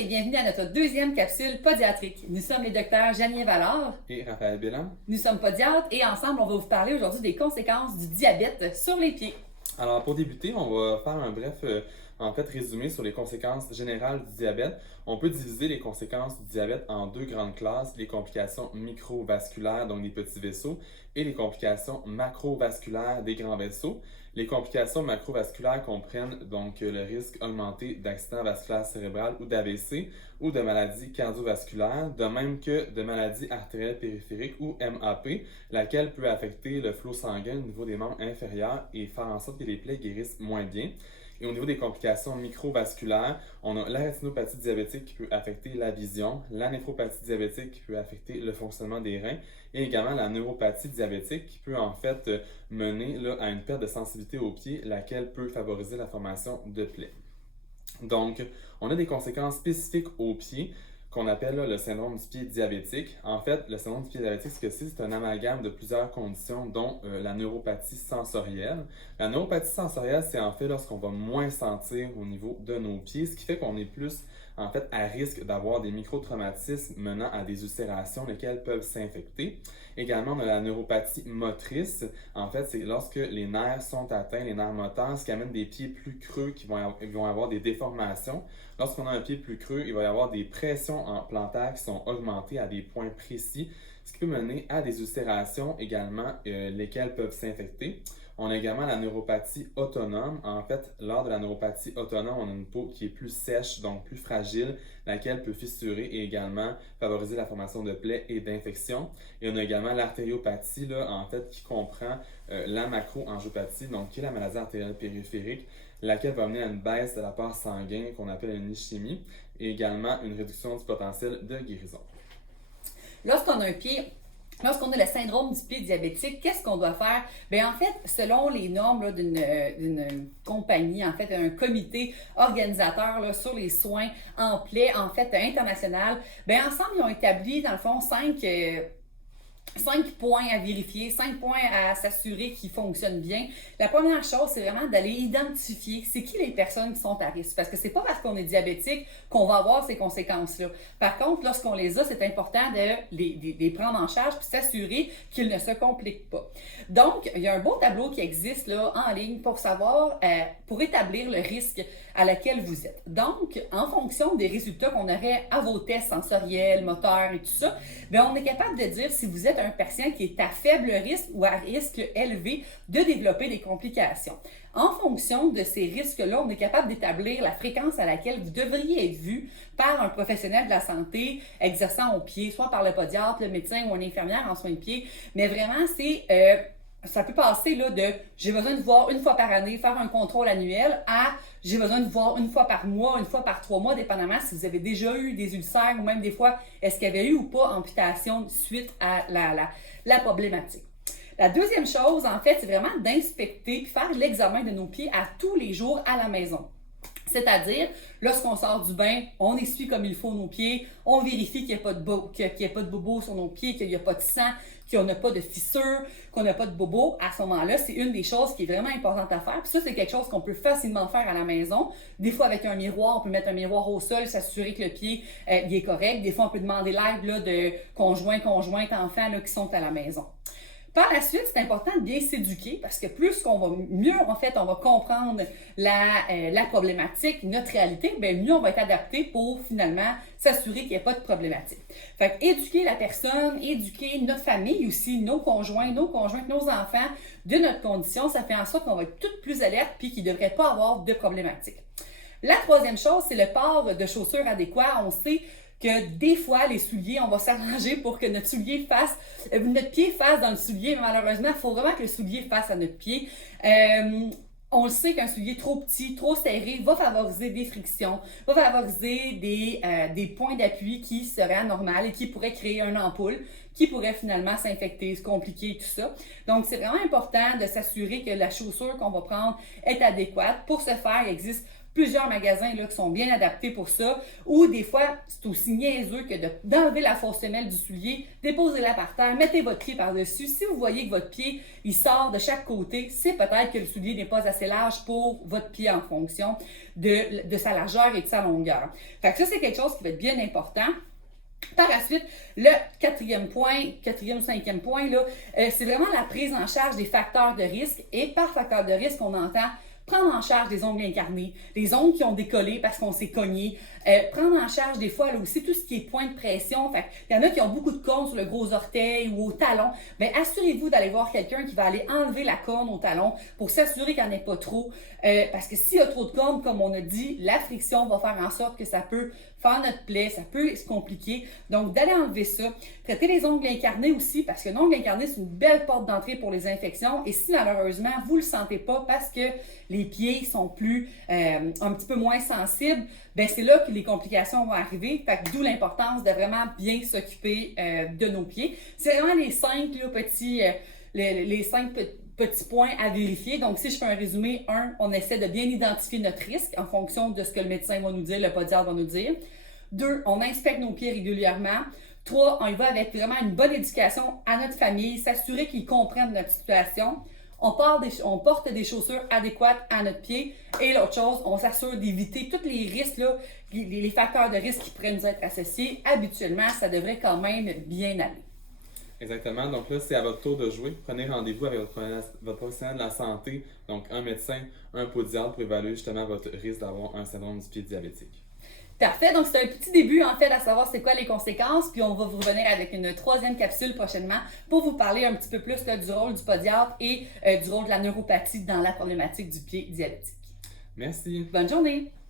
et bienvenue à notre deuxième capsule podiatrique. Nous sommes les docteurs Jannier Valard Et Raphaël Bélan. Nous sommes podiatres et ensemble, on va vous parler aujourd'hui des conséquences du diabète sur les pieds. Alors, pour débuter, on va faire un bref résumé sur les conséquences générales du diabète. On peut diviser les conséquences du diabète en deux grandes classes, les complications microvasculaires, donc des petits vaisseaux, et les complications macrovasculaires des grands vaisseaux. Les complications macrovasculaires comprennent donc le risque augmenté d'accident vasculaire cérébral ou d'AVC ou de maladies cardiovasculaires, de même que de maladies artérielles périphériques ou MAP, laquelle peut affecter le flot sanguin au niveau des membres inférieurs et faire en sorte que les plaies guérissent moins bien. Et au niveau des complications microvasculaires, on a la rétinopathie diabétique qui peut affecter la vision, la néphropathie diabétique qui peut affecter le fonctionnement des reins et également la neuropathie diabétique qui peut en fait mener à une perte de sensibilité aux pieds, laquelle peut favoriser la formation de plaies. Donc, on a des conséquences spécifiques aux pieds qu'on appelle le syndrome du pied diabétique. En fait, le syndrome du pied diabétique, c'est un amalgame de plusieurs conditions, dont la neuropathie sensorielle. La neuropathie sensorielle, c'est en fait lorsqu'on va moins sentir au niveau de nos pieds, ce qui fait qu'on est plus en fait à risque d'avoir des microtraumatismes menant à des ulcérations, lesquelles peuvent s'infecter. Également, on a la neuropathie motrice. En fait, c'est lorsque les nerfs sont atteints, les nerfs moteurs, ce qui amène des pieds plus creux qui vont avoir des déformations. Lorsqu'on a un pied plus creux, il va y avoir des pressions plantaires qui sont augmentées à des points précis, ce qui peut mener à des ulcérations également, lesquelles peuvent s'infecter. On a également la neuropathie autonome. En fait, lors de la neuropathie autonome, on a une peau qui est plus sèche, donc plus fragile, laquelle peut fissurer et également favoriser la formation de plaies et d'infections. Et on a également l'artériopathie, en fait, qui comprend la macroangiopathie, donc qui est la maladie artérielle périphérique, laquelle va amener à une baisse de l'apport sanguin qu'on appelle une ischémie et également une réduction du potentiel de guérison. Lorsqu'on a le syndrome du pied diabétique, qu'est-ce qu'on doit faire? Bien, en fait, selon les normes là, d'une compagnie, en fait, un comité organisateur là, sur les soins en plaies, en fait, international, bien, ensemble, ils ont établi, dans le fond, 5 points à vérifier, 5 points à s'assurer qu'ils fonctionnent bien. La première chose, c'est vraiment d'aller identifier c'est qui les personnes qui sont à risque. Parce que c'est pas parce qu'on est diabétique qu'on va avoir ces conséquences-là. Par contre, lorsqu'on les a, c'est important de les prendre en charge puis s'assurer qu'ils ne se compliquent pas. Donc, il y a un beau tableau qui existe là, en ligne pour savoir, pour établir le risque à laquelle vous êtes. Donc, en fonction des résultats qu'on aurait à vos tests sensoriels, moteurs et tout ça, bien, on est capable de dire si vous êtes un patient qui est à faible risque ou à risque élevé de développer des complications. En fonction de ces risques-là, on est capable d'établir la fréquence à laquelle vous devriez être vu par un professionnel de la santé exerçant au pied, soit par le podiatre, le médecin ou une infirmière en soins de pied. Mais vraiment, ça peut passer là, de j'ai besoin de voir une fois par année, faire un contrôle annuel, à j'ai besoin de voir une fois par mois, une fois par 3 mois, dépendamment si vous avez déjà eu des ulcères ou même des fois, est-ce qu'il y avait eu ou pas amputation suite à la problématique. La deuxième chose, en fait, c'est vraiment d'inspecter et faire l'examen de nos pieds à tous les jours à la maison. C'est-à-dire, lorsqu'on sort du bain, on essuie comme il faut nos pieds, on vérifie qu'il n'y a pas de bobo sur nos pieds, qu'il n'y a pas de sang, qu'on n'a pas de fissures, qu'on n'a pas de bobo. À ce moment-là, c'est une des choses qui est vraiment importante à faire. Puis ça, c'est quelque chose qu'on peut facilement faire à la maison. Des fois, avec un miroir, on peut mettre un miroir au sol, s'assurer que le pied il est correct. Des fois, on peut demander l'aide là, de conjoints, conjointes, enfants là, qui sont à la maison. Par la suite, c'est important de bien s'éduquer parce que mieux en fait on va comprendre la problématique, notre réalité, bien mieux on va être adapté pour finalement s'assurer qu'il n'y a pas de problématique. Fait que éduquer la personne, éduquer notre famille aussi, nos conjoints, nos enfants de notre condition, ça fait en sorte qu'on va être toutes plus alertes puis qu'il ne devrait pas avoir de problématique. La troisième chose, c'est le port de chaussures adéquats. On sait que des fois, les souliers, on va s'arranger pour que notre pied fasse dans le soulier, mais malheureusement, il faut vraiment que le soulier fasse à notre pied. On le sait qu'un soulier trop petit, trop serré va favoriser des frictions, va favoriser des points d'appui qui seraient anormaux et qui pourraient créer une ampoule, qui pourrait finalement s'infecter, se compliquer, tout ça. Donc, c'est vraiment important de s'assurer que la chaussure qu'on va prendre est adéquate. Pour ce faire, il existe plusieurs magasins là, qui sont bien adaptés pour ça. Ou des fois, c'est aussi niaiseux que d'enlever la fausse semelle du soulier, déposez-la par terre, mettez votre pied par-dessus. Si vous voyez que votre pied, il sort de chaque côté, c'est peut-être que le soulier n'est pas assez large pour votre pied en fonction de sa largeur et de sa longueur. Fait que ça, c'est quelque chose qui va être bien important. Par la suite, le quatrième ou cinquième point, là, c'est vraiment la prise en charge des facteurs de risque. Et par facteur de risque, on entend prendre en charge des ongles incarnés, des ongles qui ont décollé parce qu'on s'est cogné, prendre en charge des fois là aussi tout ce qui est point de pression. Fait il y en a qui ont beaucoup de cornes sur le gros orteil ou au talon. Bien, assurez-vous d'aller voir quelqu'un qui va aller enlever la corne au talon pour s'assurer qu'il n'y en ait pas trop. Parce que s'il y a trop de cornes, comme on a dit, la friction va faire en sorte que ça peut faire notre plaie, ça peut se compliquer. Donc, d'aller enlever ça. Traiter les ongles incarnés aussi, parce que l'ongle incarné, c'est une belle porte d'entrée pour les infections. Et si malheureusement, vous ne le sentez pas parce que les pieds sont un petit peu moins sensibles, ben c'est là que les complications vont arriver. Fait que d'où l'importance de vraiment bien s'occuper de nos pieds. C'est vraiment les cinq petits points à vérifier. Donc, si je fais un résumé, 1, on essaie de bien identifier notre risque en fonction de ce que le médecin va nous dire, le podiatre va nous dire. 2, on inspecte nos pieds régulièrement. 3, on y va avec vraiment une bonne éducation à notre famille, s'assurer qu'ils comprennent notre situation. On porte des chaussures adéquates à notre pied. Et l'autre chose, on s'assure d'éviter tous les risques, là, les facteurs de risque qui pourraient nous être associés. Habituellement, ça devrait quand même bien aller. Exactement. Donc là, c'est à votre tour de jouer. Prenez rendez-vous avec votre professionnel de la santé, donc un médecin, un podiatre pour évaluer justement votre risque d'avoir un syndrome du pied diabétique. Parfait, donc c'est un petit début en fait à savoir c'est quoi les conséquences, puis on va vous revenir avec une troisième capsule prochainement pour vous parler un petit peu plus là, du rôle du podiatre et du rôle de la neuropathie dans la problématique du pied diabétique. Merci. Bonne journée!